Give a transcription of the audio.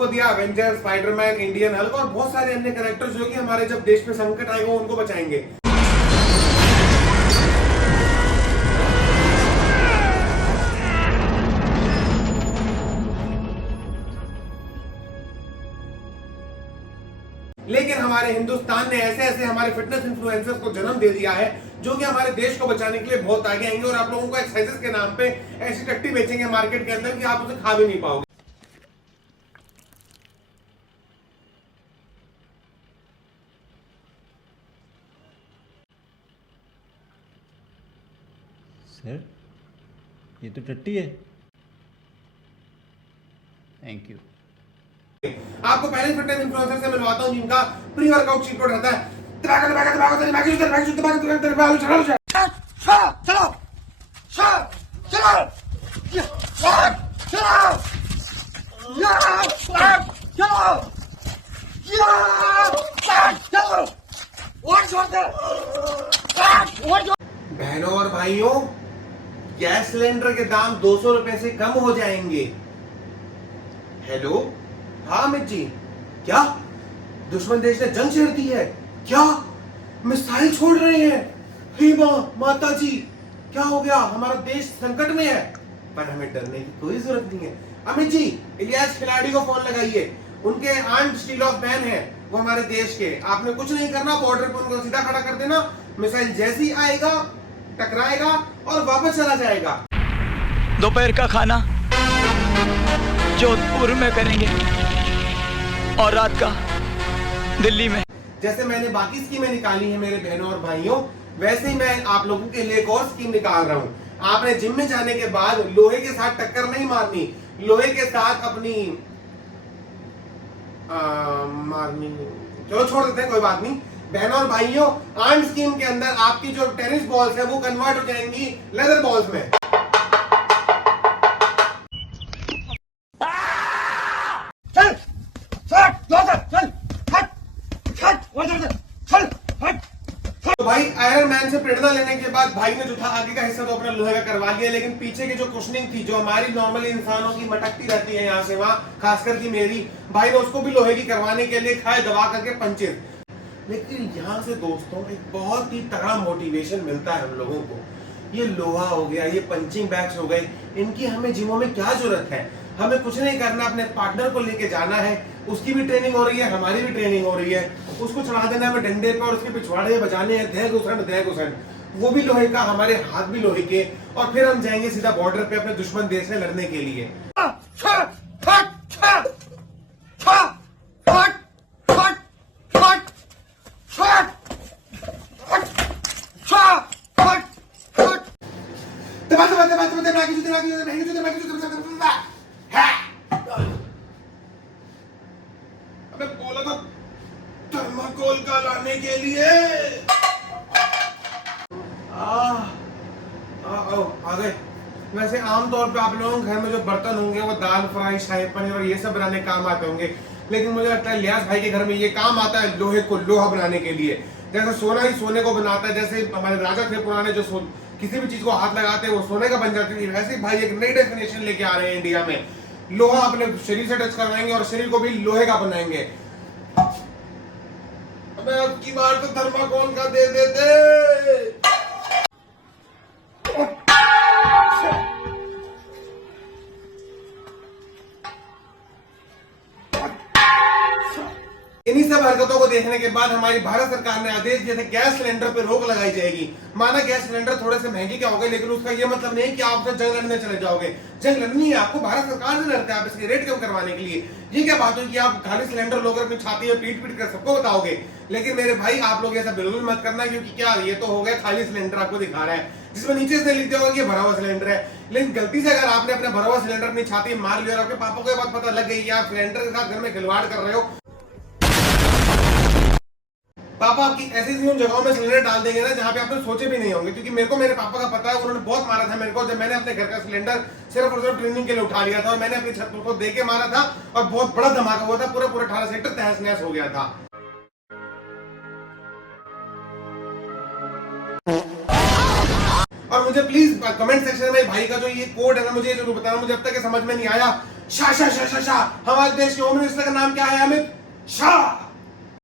को दिया Avenger, Spiderman, Indian Hulk और बहुत सारे अन्य कैरेक्टर्स जो कि हमारे जब देश पे संकट आएगा उनको बचाएंगे। लेकिन हमारे हिंदुस्तान ने ऐसे ऐसे हमारे फिटनेस इन्फ्लुएंसर्स को जन्म दे दिया है जो कि हमारे देश को बचाने के लिए बहुत आगे आएंगे और आप लोगों को एक्सरसाइजेस के नाम पे ऐसी टट्टी बेचेंगे मार्केट के अंदर कि आप उसे खा भी नहीं पाओगे। सर ये तो टट्टी है। Thank you. आपको पहले फिटनेस इन्फ्लुएंसर से मिलवाता हूं जिनका प्री वर्कआउट शीट कोड रहता है। बहनों और भाइयों, गैस सिलेंडर के दाम 200 रुपए से कम हो जाएंगे। हेलो, हाँ अमित जी, क्या दुश्मन देश ने जंग छेड़ दी है? क्या मिसाइल छोड़ रहे हैं? हे माता जी, क्या हो गया? हमारा देश संकट में है। पर हमें डरने की कोई जरूरत नहीं है। अमित जी, इलियास खिलाड़ी को फोन लगाइए। उनके आर्म्ड स्टील ऑफ मैन है वो हमारे देश के। आपने कुछ नहीं करना, बॉर्डर पर उनको सीधा खड़ा कर देना। मिसाइल जैसे ही आएगा टकराएगा और वापस चला जाएगा। दोपहर का खाना जोधपुर में करेंगे और रात का दिल्ली में। जैसे मैंने बाकी स्कीमें निकाली है मेरे बहनों और भाइयों, वैसे ही मैं आप लोगों के लिए एक और स्कीम निकाल रहा हूं। आपने जिम में जाने के बाद लोहे के साथ टक्कर नहीं मारनी, लोहे के साथ अपनी मारनी। चलो छोड़ देते हैं, कोई बात नहीं। बहनों और भाइयों, आर्म स्कीम के अंदर आपकी जो टेनिस बॉल्स है वो कन्वर्ट हो जाएंगी लेदर बॉल्स में। तो भाई आयरन मैन से प्रेरणा लेने के बाद भाई ने जो था आगे का हिस्सा तो अपना लोहे का करवा लिया, लेकिन पीछे की जो कुशनिंग थी जो हमारी नॉर्मली इंसानों की मटकती रहती है यहाँ से वहां, खासकर की मेरी, भाई ने उसको भी लोहे की करवाने के लिए खाए दबा करके पंचेस। लेकिन यहाँ से दोस्तों एक बहुत ही तगड़ा मोटिवेशन मिलता है हम लोगों को। ये लोहा हो गया, ये पंचिंग बैग्स हो गए, इनकी हमें जिमों में क्या जरूरत है? हमें कुछ नहीं करना, अपने पार्टनर को लेके जाना है, उसकी भी ट्रेनिंग हो रही है, हमारी भी ट्रेनिंग हो रही है। उसको चढ़ा देना है डंडे पे और उसके पिछवाड़े बजाने हैं दह घुसन, वो भी लोहे का, हमारे हाथ भी लोहे के, और फिर हम जाएंगे सीधा बॉर्डर पे अपने दुश्मन देश से लड़ने के लिए। बोला था थर्माकोल का लाने के लिए। आ गए। वैसे आमतौर पे आप लोगों के घर में जो बर्तन होंगे वो दाल फ्राई, शाही पनीर और ये सब बनाने काम आते होंगे, लेकिन मुझे लगता है इलियास भाई के घर में ये काम आता है लोहे को लोहा बनाने के लिए। जैसे सोना ही सोने को बनाता है, जैसे हमारे राजा थे पुराने जो किसी भी चीज को हाथ लगाते वो सोने का बन जाती थी, वैसे भाई एक नई डेफिनेशन लेके आ रहे हैं इंडिया में। लोहा अपने शरीर से टच करवाएंगे और शरीर को भी लोहे का बनाएंगे। अबे अब की बार तो थर्माकोल का दे देते। इन्हीं सब हरकतों को देखने के बाद हमारी भारत सरकार ने आदेश दिया था गैस सिलेंडर पर रोक लगाई जाएगी। माना गैस सिलेंडर थोड़े से महंगे क्या हो गए, लेकिन उसका ये मतलब नहीं कि आप जंग लड़ने चले जाओगे। जंग लड़नी है आपको, भारत सरकार से लड़ते हैं आप इसके रेट कम करवाने के लिए। ये क्या बात हुई कि आप खाली सिलेंडर लोग अपनी छाती में पीट पीट कर सबको बताओगे? लेकिन मेरे भाई आप लोग ऐसा बिल्कुल मत करना, क्योंकि क्या ये तो हो गया खाली सिलेंडर आपको दिखा रहा है, जिसमें नीचे से लिख दिया होगा कि भरा हुआ सिलेंडर है। लेकिन गलती से अगर आपने अपना भरा हुआ सिलेंडर अपनी छाती में मार लिया और आपके पापा को ये बात पता लग गई कि आप सिलेंडर के साथ घर में खिलवाड़ कर रहे हो, पापा आपकी ऐसी जगहों में सिलेंडर डाल देंगे ना जहां पे आपने सोचे भी नहीं होंगे। क्योंकि मेरे को मेरे पापा का पता है, उन्होंने बहुत मारा था मेरे को जब मैंने अपने घर का सिलेंडर सिर्फ और सिर्फ ट्रेनिंग के लिए उठा लिया था और मैंने अपनी छत को दे के मारा था और बहुत बड़ा धमाका हुआ था, पूरा 18 सेक्टर तहस नहस हो गया था। और मुझे प्लीज कमेंट सेक्शन में भाई का जो ये कोड है ना, मुझे जो बताना, मुझे अब तक समझ में नहीं आया। शाह शाह शाह शाह शाह। हमारे देश के होम मिनिस्टर का नाम क्या है? अमित शाह।